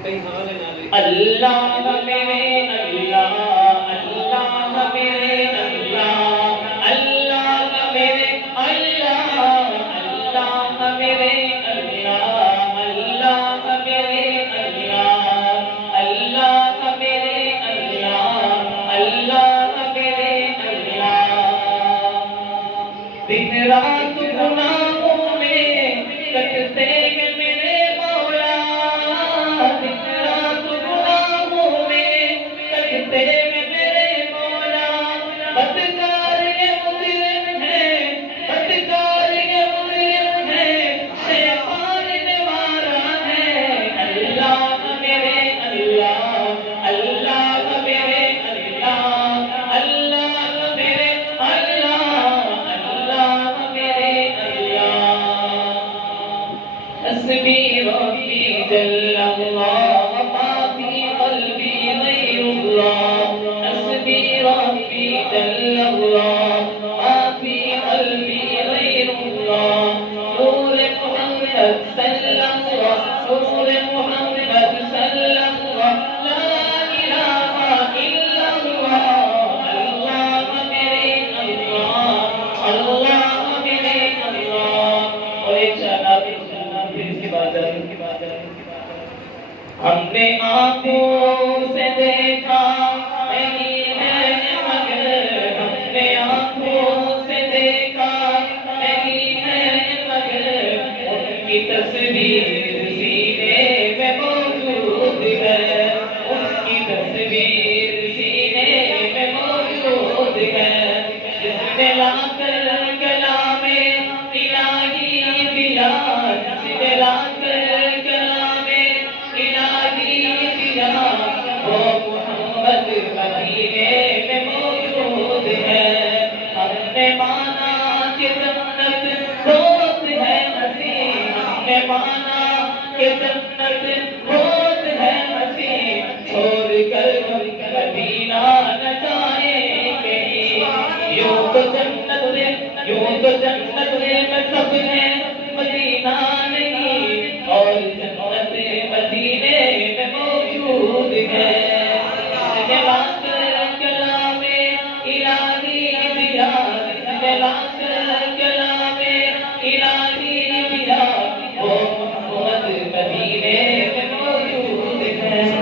اللہ میرے اللہ اللہ میرے اللہ اللہ میرے اللہ اللہ میرے اللہ اللہ میرے اللہ اللہ میرے اللہ اللہ میرے اللہ دن رات گناہوں میں کٹتے ہیں میرے مولا دن رات گناہوں میں کٹتے ہیں میرے مولا بدکار یہ مجرم ہے بدکار یہ مجرم ہے شیطان نے مارا ہے اللہ میرے اللہ اللہ میرے اللہ اللہ میرے اللہ اللہ میرے اللہ حسبی ربی جل اللہ ما فی قلبی غیر اللہ حسبی ربی جل اللہ ما فی قلبی غیر اللہ نور محمد صلی اللہ نور محمد صلی اللہ لا الہ الا اللہ اللہ میرے اللہ اللہ میرے اللہ اور ایک شانا پھر اس کی بات ہے ہم نے آنکھوں سے دیکھا نہیں ہے مگر ہم نے آنکھوں سے دیکھا نہیں ہے مگر ان کی تصویر سینے میں موجود ہے ان کی تصویر سینے میں موجود ہے جس نے لا کر کلام الہی دیا جس نے لا کر کلام الہی دیا وہ محمد مدینے میں موجود ہے ہم نے مانا کہ جنت بہت ہے حسین ہم نے مانا کہ جنت بہت ہے حسین چھوڑ کر ہم مدینہ نہ جائیں گے یوں تو جنت میں سب ہے